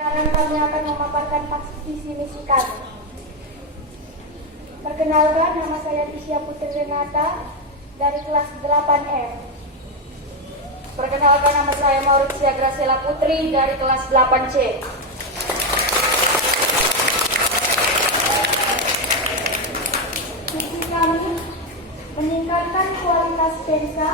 Sekarang kami akan memaparkan visi misi kami. Perkenalkan, nama saya Tisha Putri Renata dari kelas 8M. Perkenalkan, nama saya Mauricia Graciela Putri dari kelas 8C. Visi kami meningkatkan kualitas bangsa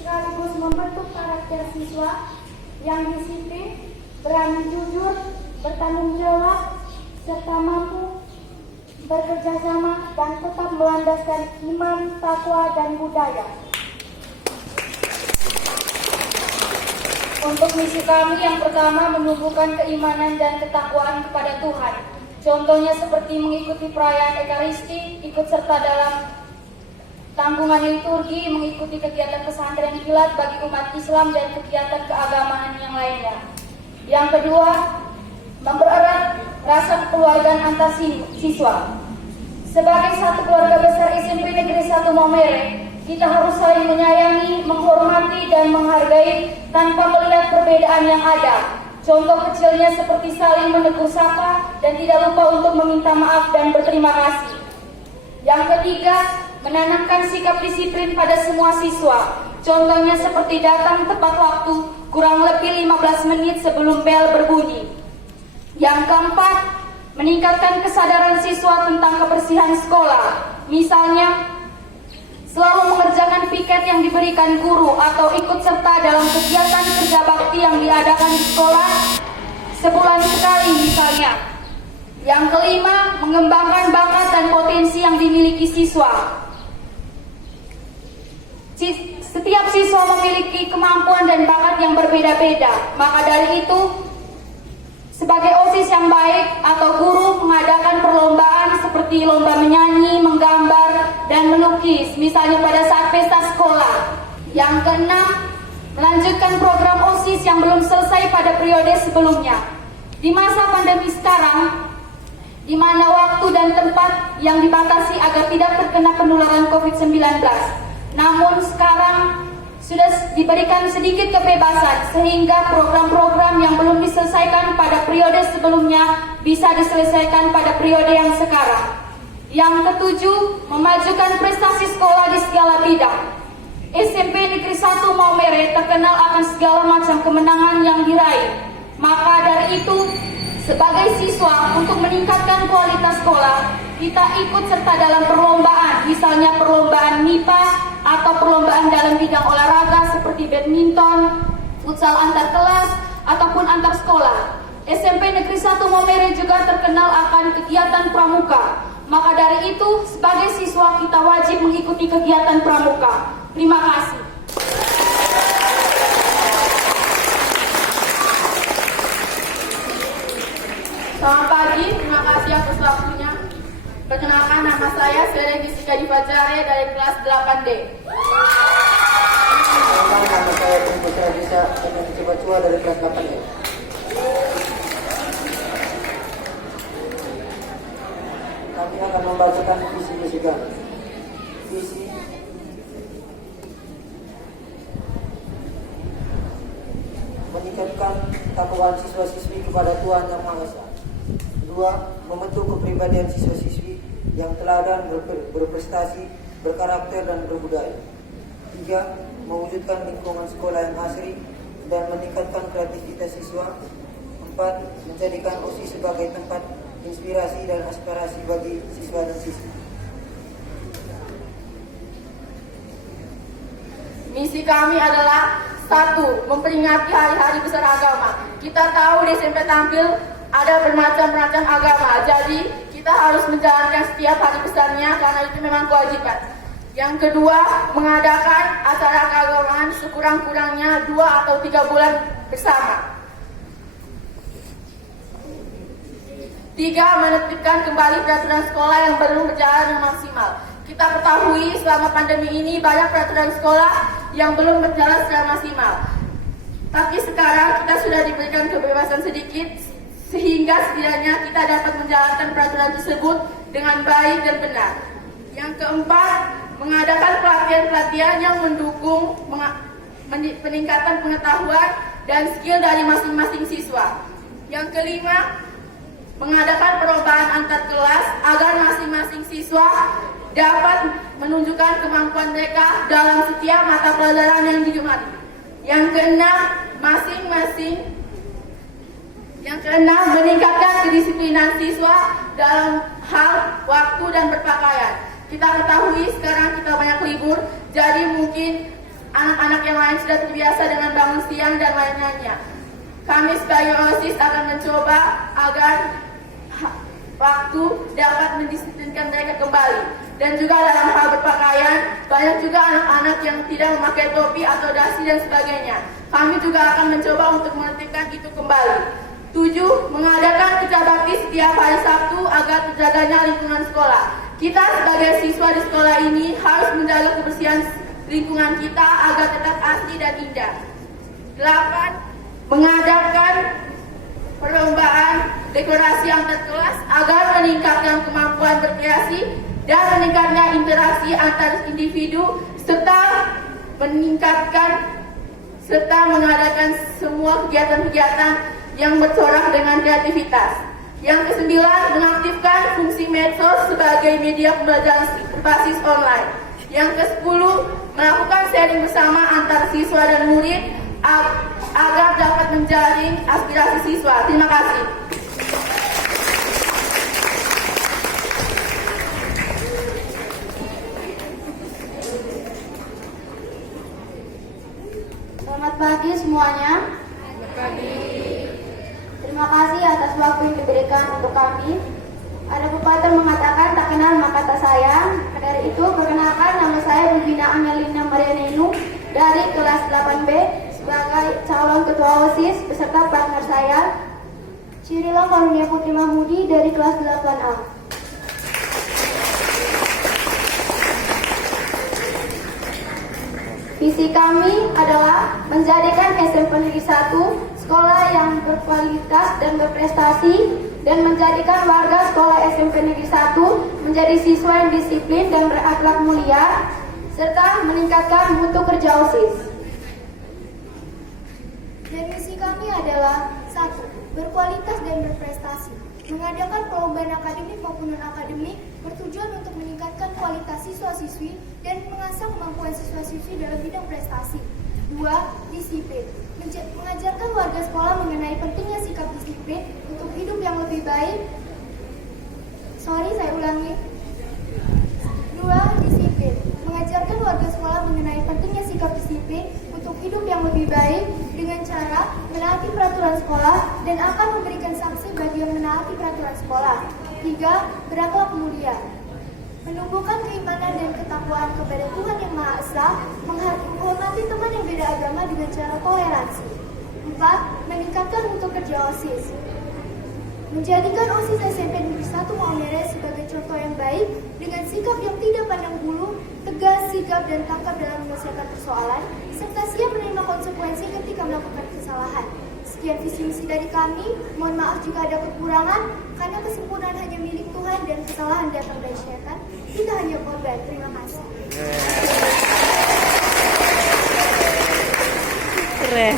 sekaligus membentuk karakter siswa yang disiplin, berani jujur, bertanggung jawab, serta mampu bekerja sama dan tetap melandaskan iman, takwa, dan budaya. Untuk misi kami yang pertama, menumbuhkan keimanan dan ketakwaan kepada Tuhan. Contohnya seperti mengikuti perayaan Ekaristi, ikut serta dalam tanggungan liturgi, mengikuti kegiatan pesantren kilat bagi umat Islam dan kegiatan keagamaan yang lainnya. Yang kedua, mempererat rasa kekeluargaan antar siswa. Sebagai satu keluarga besar SMP Negeri 1 Maumere, kita harus saling menyayangi, menghormati, dan menghargai tanpa melihat perbedaan yang ada. Contoh kecilnya seperti saling menegur sapa dan tidak lupa untuk meminta maaf dan berterima kasih. Yang ketiga, menanamkan sikap disiplin pada semua siswa. Contohnya seperti datang tepat waktu, kurang lebih 15 menit sebelum bel berbunyi. Yang keempat, meningkatkan kesadaran siswa tentang kebersihan sekolah. Misalnya, selalu mengerjakan piket yang diberikan guru atau ikut serta dalam kegiatan kerja bakti yang diadakan di sekolah sebulan sekali misalnya. Yang kelima, mengembangkan bakat dan potensi yang dimiliki siswa. Setiap siswa memiliki kemampuan dan bakat yang berbeda-beda. Maka dari itu, sebagai OSIS yang baik atau guru mengadakan perlombaan seperti lomba menyanyi, menggambar, dan melukis, misalnya pada saat pesta sekolah. Yang keenam, melanjutkan program OSIS yang belum selesai pada periode sebelumnya. Di masa pandemi sekarang, di mana waktu dan tempat yang dibatasi agar tidak terkena penularan COVID-19. Namun sekarang sudah diberikan sedikit kebebasan sehingga program-program yang belum diselesaikan pada periode sebelumnya bisa diselesaikan pada periode yang sekarang. Yang ketujuh, memajukan prestasi sekolah di segala bidang. SMP Negeri 1 Maumere terkenal akan segala macam kemenangan yang diraih. Maka dari itu, sebagai siswa, untuk meningkatkan kualitas sekolah, kita ikut serta dalam perlombaan, misalnya perlombaan MIPA atau perlombaan dalam bidang olahraga seperti badminton, futsal antar kelas, ataupun antar sekolah. SMP Negeri 1 Maumere juga terkenal akan kegiatan pramuka. Maka dari itu, sebagai siswa kita wajib mengikuti kegiatan pramuka. Terima kasih. Selamat pagi, terima kasih atas waktunya. Perkenalkan, nama saya Seleni Jessica Divajare dari kelas 8D. Nama saya Tunggu Bisa dengan Cibacua dari kelas 8D. Kami akan membacakan visi-misi kami. Visi meningkatkan takwaan siswa-siswi kepada Tuhan Yang Maha Esa. 2. Membentuk kepribadian siswa-siswi yang teladan, berprestasi, berkarakter, dan berbudaya. 3. Mewujudkan lingkungan sekolah yang asri dan meningkatkan kreativitas siswa. 4. Menjadikan OSIS sebagai tempat inspirasi dan aspirasi bagi siswa dan siswi. Misi kami adalah 1. Memperingati hari-hari besar agama. Kita tahu di SMP Tampil ada bermacam-macam agama, jadi kita harus menjalankan setiap hari besarnya karena itu memang kewajiban. Yang kedua, mengadakan acara keagamaan sekurang-kurangnya 2 atau 3 bulan bersama. 3. Menertibkan kembali peraturan sekolah yang belum berjalan dengan maksimal. Kita ketahui selama pandemi ini banyak peraturan sekolah yang belum berjalan secara maksimal. Tapi sekarang kita sudah diberikan kebebasan sedikit sehingga setidaknya kita dapat menjalankan peraturan tersebut dengan baik dan benar. Yang keempat, mengadakan pelatihan-pelatihan yang mendukung peningkatan pengetahuan dan skill dari masing-masing siswa. Yang kelima, mengadakan perlombaan antar kelas agar masing-masing siswa dapat menunjukkan kemampuan mereka dalam setiap mata pelajaran yang digemari. Yang keenam, meningkatkan kedisiplinan siswa dalam hal waktu dan berpakaian. Kita ketahui sekarang kita banyak libur, jadi mungkin anak-anak yang lain sudah terbiasa dengan bangun siang dan lain-lainnya. Kami sebagai OSIS akan mencoba agar waktu dapat mendisiplinkan mereka kembali. Dan juga dalam hal berpakaian, banyak juga anak-anak yang tidak memakai topi atau dasi dan sebagainya. Kami juga akan mencoba untuk menertibkan itu kembali. 7. Mengadakan kerja bakti setiap hari Sabtu agar terjaganya lingkungan sekolah. Kita sebagai siswa di sekolah ini harus menjaga kebersihan lingkungan kita agar tetap asli dan indah. 8. Mengadakan perlombaan dekorasi antar kelas agar meningkatkan kemampuan berkreasi dan meningkatnya interaksi antar individu serta mengadakan semua kegiatan-kegiatan yang bercorak dengan kreativitas. Yang ke-9, mengaktifkan fungsi medsos sebagai media pembelajaran berbasis online. Yang ke-10, melakukan sharing bersama antar siswa dan murid agar dapat menjaring aspirasi siswa. Terima kasih. Selamat pagi semuanya. Terima kasih atas waktu yang diberikan untuk kami. Ada pepatah mengatakan tak kenal maka tak sayang. Dari itu perkenalkan, nama saya Rubina Amelina Marianenu dari kelas 8B sebagai calon ketua OSIS beserta partner saya Cirila Karunia Putri Mahmudi dari kelas 8A. Visi kami adalah menjadikan SMP Negeri 1 sekolah yang berkualitas dan berprestasi dan menjadikan warga sekolah SMP Negeri 1 menjadi siswa yang disiplin dan berakhlak mulia serta meningkatkan mutu kerja OSIS. Dan misi kami adalah 1. Berkualitas dan berprestasi. Mengadakan perlombaan akademik maupun non-akademik bertujuan untuk meningkatkan kualitas siswa-siswi dan mengasah kemampuan siswa-siswi dalam bidang prestasi. 2. Disiplin. Mengajarkan warga sekolah mengenai pentingnya sikap disiplin untuk hidup yang lebih baik. Saya ulangi. 2. Disiplin. Mengajarkan warga sekolah mengenai pentingnya sikap disiplin untuk hidup yang lebih baik dengan cara menaati peraturan sekolah dan akan memberikan sanksi bagi yang menaati peraturan sekolah. 3. Berakhlak mulia. Menumbuhkan keimanan dan ketakwaan kepada Tuhan Yang Maha Esa, menghormati teman yang beda agama dengan cara toleransi. 4. Meningkatkan mutu kerja OSIS. Menjadikan OSIS SMP Negeri 1 Maumere sebagai contoh yang baik dengan sikap yang tidak pandang bulu, tegas, sigap, dan tangkap dalam menyelesaikan persoalan, serta siap menerima konsekuensi ketika melakukan kesalahan. Sekian visi misi dari kami. Mohon maaf jika ada kekurangan, karena kesempurnaan hanya milik Tuhan dan kesalahan datang dari syaitan. Kita hanya korban. Terima kasih. Keren.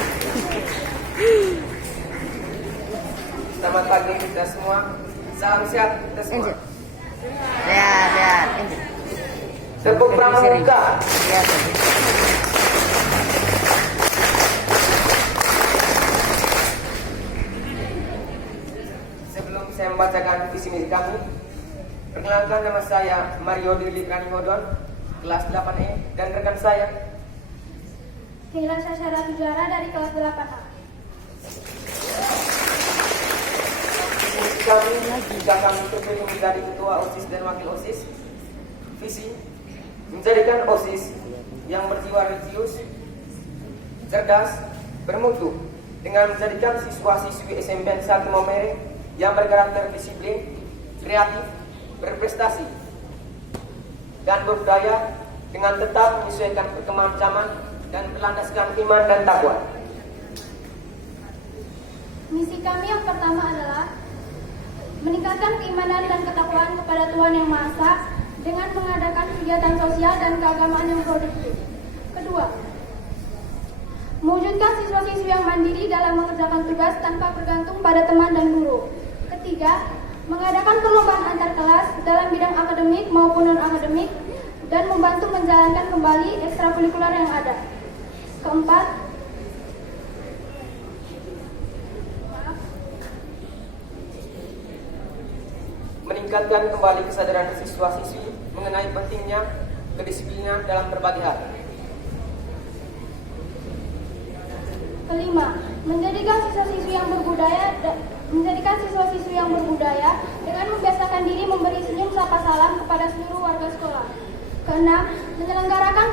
Selamat pagi kita semua. Salam sehat kita semua. Lihat. Tepuk pramuka. Sebelum saya membacakan visi misi kami, perkenalkan, nama saya Mario Dili Praninghodon, kelas 8E, dan rekan saya Kehila Sasyara Tujara dari kelas 8A. kami jika kami terpilih menjadi ketua OSIS dan wakil OSIS. Visi menjadikan OSIS yang berjiwa religius, cerdas, bermutu, dengan menjadikan siswa-siswi SMP 1 Maumere yang berkarakter disiplin, kreatif, berprestasi, dan berbudaya dengan tetap menyesuaikan perkembangan zaman dan berlandaskan iman dan takwa. Misi kami yang pertama adalah meningkatkan keimanan dan ketakwaan kepada Tuhan Yang Maha Esa dengan mengadakan kegiatan sosial dan keagamaan yang produktif. Kedua, Mewujudkan siswa-siswi yang mandiri dalam mengerjakan tugas tanpa bergantung pada teman dan guru. Ketiga, mengadakan perlombaan antar kelas dalam bidang akademik maupun non-akademik dan membantu menjalankan kembali ekstrakurikuler yang ada. Keempat, meningkatkan kembali kesadaran siswa-siswi mengenai pentingnya kedisiplinan dalam berbagai hal. kelima, menjadikan siswa-siswi yang berbudaya dengan membiasakan diri memberi senyum sapa salam kepada seluruh warga sekolah. Keenam, menyelenggarakan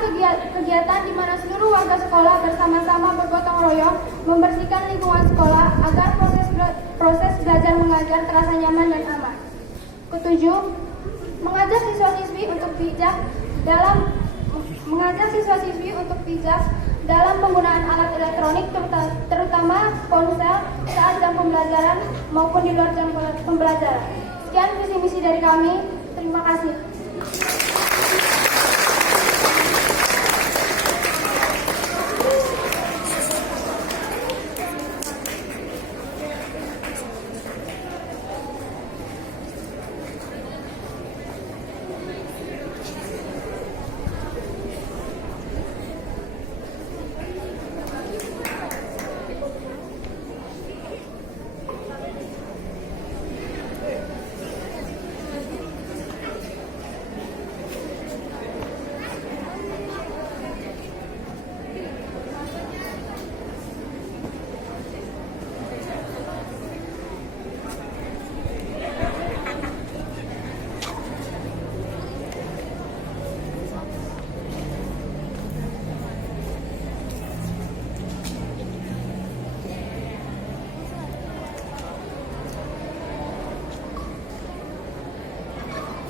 kegiatan di mana seluruh warga sekolah bersama-sama bergotong royong membersihkan lingkungan sekolah agar proses belajar mengajar terasa nyaman dan aman. Ketujuh, mengajak siswa-siswi untuk bijak dalam penggunaan alat elektronik terutama ponsel saat jam pembelajaran maupun di luar jam pembelajaran. Sekian visi misi dari kami. Terima kasih.